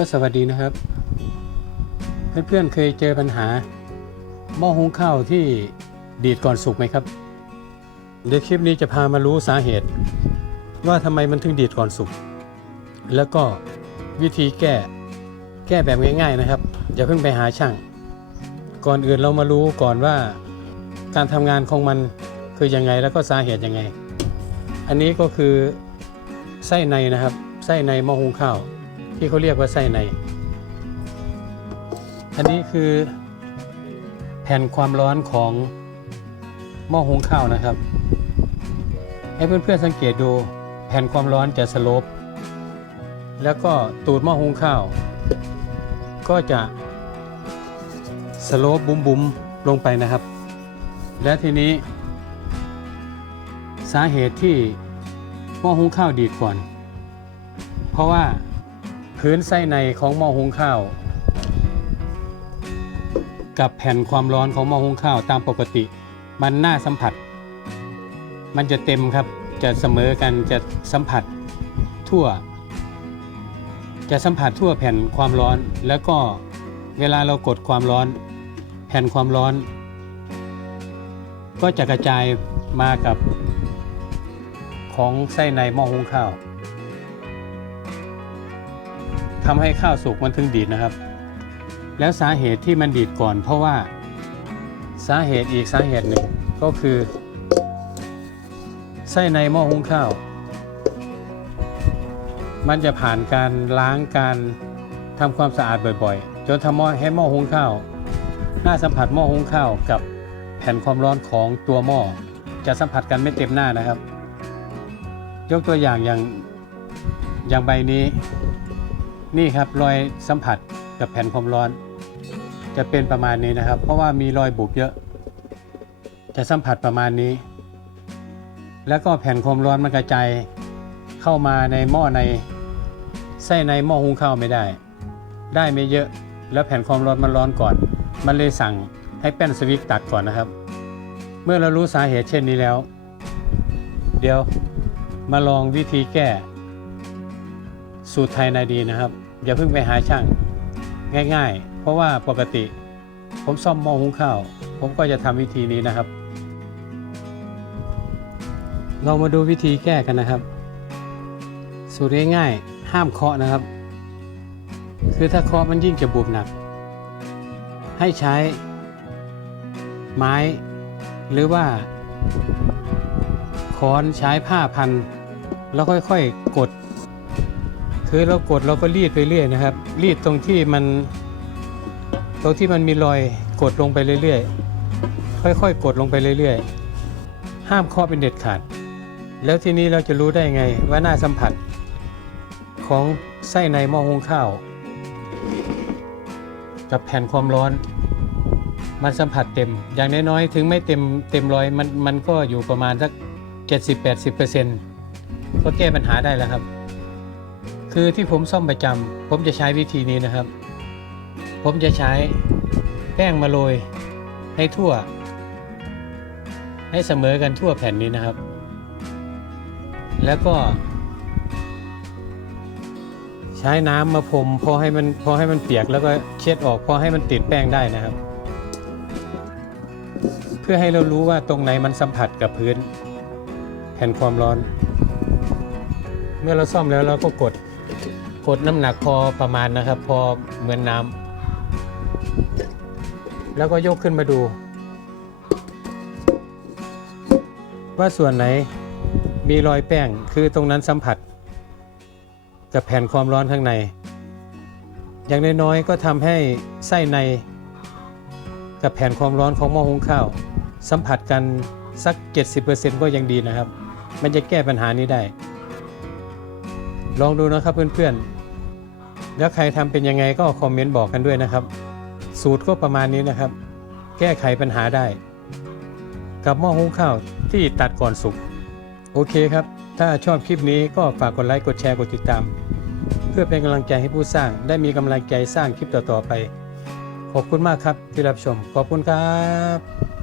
ก็สวัสดีนะครับ เพื่อนๆเคยเจอปัญหา หม้อหุงข้าวที่ดีดก่อนสุกไหมครับ เดี๋ยวคลิปนี้จะพามารู้สาเหตุ ว่าทำไมมันถึงดีดก่อนสุก แล้วก็วิธีแก้แก้แบบง่ายๆนะครับ อย่าเพิ่งไปหาช่าง ก่อนอื่นเรามารู้ก่อนว่าการทำงานของมันคือยังไงแล้วก็สาเหตุยังไง อันนี้ก็คือไส้ในนะครับ ไส้ในหม้อหุงข้าว ที่เขาเรียกว่าไส้ใน อันนี้คือแผ่นความร้อนของหม้อหุงข้าวนะครับ ให้เพื่อนๆสังเกตดูแผ่นความร้อนจะสลปแล้วก็ตูดหม้อหุงข้าว ก็จะสโลปบุ้มๆลงไปนะครับ และทีนี้ สาเหตุที่หม้อหุงข้าวดีดก่อน เพราะว่า พื้นไส้ในของหม้อหุงข้าว กับแผ่นความร้อนของหม้อหุงข้าวตามปกติ มันน่าสัมผัส มันจะเต็มครับจะเสมอกันจะสัมผัสทั่ว จะสัมผัสทั่วแผ่นความร้อน แล้วก็เวลาเรากดความร้อน แผ่นความร้อน ก็จะกระจายมากับของไส้ในหม้อหุงข้าว ทำให้ข้าวสุกมันถึงดีดนะครับ แล้วสาเหตุที่มันดีดก่อน เพราะว่าสาเหตุอีกสาเหตุหนึ่งก็คือ ไส้ในหม้อหุงข้าว มันจะผ่านการล้างการทำความสะอาดบ่อยๆ จนทำให้หม้อหุงข้าวหน้าสัมผัสหม้อหุงข้าวกับแผ่นความร้อนของตัวหม้อจะสัมผัสกันไม่เต็มหน้านะครับ ยกตัวอย่างอย่างอย่างใบนี้ นี่ครับรอยสัมผัสกับแผ่นความร้อน จะเป็นประมาณนี้นะครับ เพราะว่ามีรอยบุบเยอะ จะสัมผัสประมาณนี้ แล้วก็แผ่นความร้อนมันกระจายเข้ามาในหม้อในไส้ในหม้อหุงข้าวไม่ได้ ได้ไม่เยอะแล้วแผ่นความร้อนมันร้อนก่อน มันเลยสั่งให้แป้นสวิตช์ตัดก่อนนะครับ เมื่อเรารู้สาเหตุเช่นนี้แล้ว เดี๋ยวมาลองวิธีแก้ สูตรไทยนาดีนะครับ อย่าเพิ่งไปหาช่างง่าย ๆ เพราะว่าปกติ ผมซ่อมหม้อหุงข้าว ผมก็จะทำวิธีนี้นะครับ เรามาดูวิธีแก้กันนะครับ สูตรง่ายๆห้ามเคาะนะครับ คือถ้าเคาะมันยิ่งจะบุบหนัก ให้ใช้ ไม้ หรือว่าค้อนใช้ผ้าพัน แล้วค่อยๆ กด คือเรากดเราก็รีดไปเรื่อยนะครับ รีดตรงที่มัน ตรงที่มันมีรอยกดลงไปเรื่อยๆ ค่อยๆ กดลงไปเรื่อยๆ ห้ามเคาะเป็นเด็ดขาด แล้วทีนี้เราจะรู้ได้ไงว่าหน้าสัมผัส ของไส้ในหม้อหุงข้าว กับแผ่นความร้อน มันสัมผัสเต็ม อย่างน้อยๆ ถึงไม่เต็มเต็มร้อยมันมันก็อยู่ประมาณสัก 70-80%ก็แก้ปัญหาได้แล้วครับ คือที่ผมซ่อมประจำผมจะใช้วิธีนี้นะครับ ผมจะใช้แป้งมาโรยให้ทั่ว ให้เสมอกันทั่วแผ่นนี้นะครับ แล้วก็ ใช้น้ำมาพรมพอให้มันพอให้มันเปียกแล้วก็เช็ดออกพอให้มันติดแป้งได้นะครับ เพื่อให้เรารู้ว่าตรงไหนมันสัมผัสกับพื้นแผ่นความร้อน เมื่อเราซ่อมแล้วเราก็กด กดน้ำหนักพอประมาณนะครับ พอเหมือนน้ำแล้วก็ยกขึ้นมาดู ว่าส่วนไหนมีรอยแป้งคือตรงนั้นสัมผัส กับแผ่นความร้อนข้างใน อย่างน้อยๆก็ทำให้ไส้ในกับแผ่นความร้อนของหม้อหุงข้าว สัมผัสกันสัก 70%ก็ยังดีนะครับ มันจะแก้ปัญหานี้ได้ ลองดูนะครับเพื่อนๆ แล้วใครทำเป็นยังไงก็คอมเมนต์บอกกันด้วยนะครับ สูตรก็ประมาณนี้นะครับ แก้ไขปัญหาได้ กับหม้อหุงข้าวที่ตัดก่อนสุกโอเคครับ ถ้าชอบคลิปนี้ก็ฝากกดไลค์กดแชร์กดติดตาม เพื่อเป็นกำลังใจให้ผู้สร้าง ได้มีกำลังใจสร้างคลิปต่อๆไป ขอบคุณมากครับที่รับชมขอบคุณครับ